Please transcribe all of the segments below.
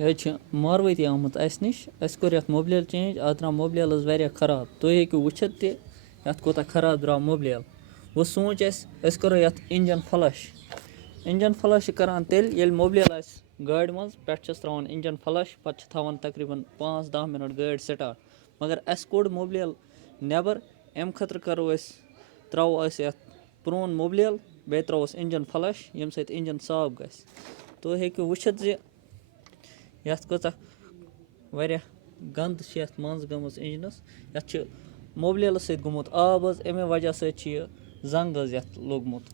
यह मारवती आमुत अस नश अस कोर यथ Mobil change अत द्राव मोबिल वारिया खराब तुम हेकु वुचित ते यथ कोता खराब द्राव मोबिल वो सोच अस करो यथ इंजन फ्लश करान तेल येल मोबिल आस गाड़ी मज पे त्रावान इंजन फ्लश पत थवान तकरीबन 5-10 मिनट गाड़ी स्टार्ट मगर अस कोड़ मोबिल नेबर अम खतर करो त्रो यथ प्रोन मोबिल बे त्रोस इंजन फ्लश यम सत इंजन साफ गस तुम हेकु वुचित जे यथ कोता वारिया गंद यथ मंज गमस इंजनस यथ मोबिल सत गुमुत आब अमे वजह सत जंग यथ लोगमुत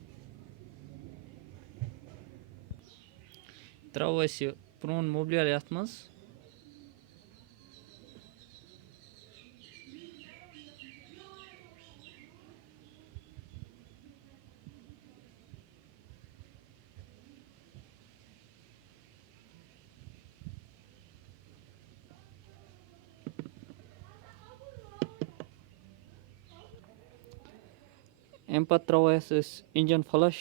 त्रो प्रोन मोबिल यथ मज अम पे त्रो इंजन फ्लश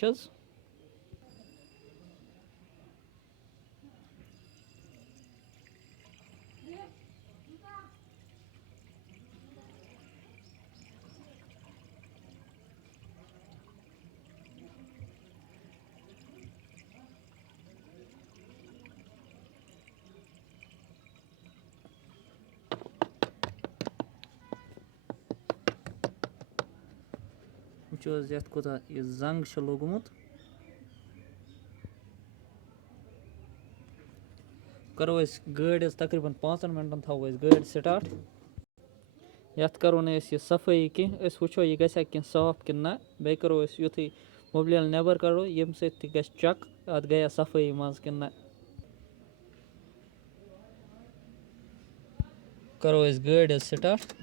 वो यथ कोता जंग लोगमुत करो गाड़ी तकरीबन 5 मिनटन थो गाड़ी स्टार्ट यथ करो न सफाई कह वो यह गसा कह साफ कि ना बे करो युथी मोबिल नेबर कड़ो यम सत चक अत गया सफाई मज कि ना करो गाड़ी स्टार्ट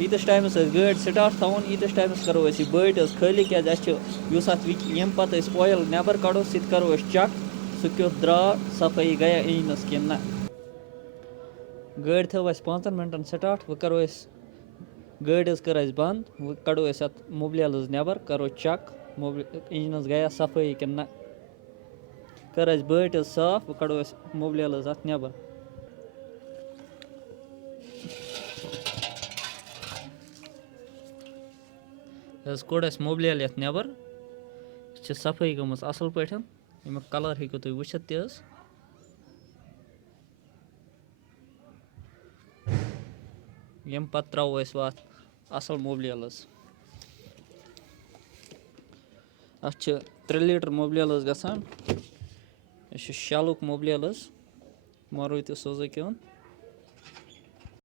यीतस टाइमस गाड़ी स्टार्ट थवन यीतस टाइमस करो बट खाली क्या यम पे ऑयल नेबर कड़ो सह करो चक सह क्यों द्राव सफाई गया इंजनस कि ना गाड़ी थो 5 मिनटन स्टार्ट वो करो गाड़ी कर बंद वो कड़ो अत मोबिल नेबर करो चक इंजनस गया सफाई कि ना कर बट साफ वो कड़ो मोबिल अत नेबर कोड़ मोबिल यथ नेबर सफाई गम असल पे यमुक कलर हेकु तुम वुचित यम पे त्रो असल मोबिल अत 3 लीटर मोबिल गसान यह शेलुक मोबिल मारुति सुजुकी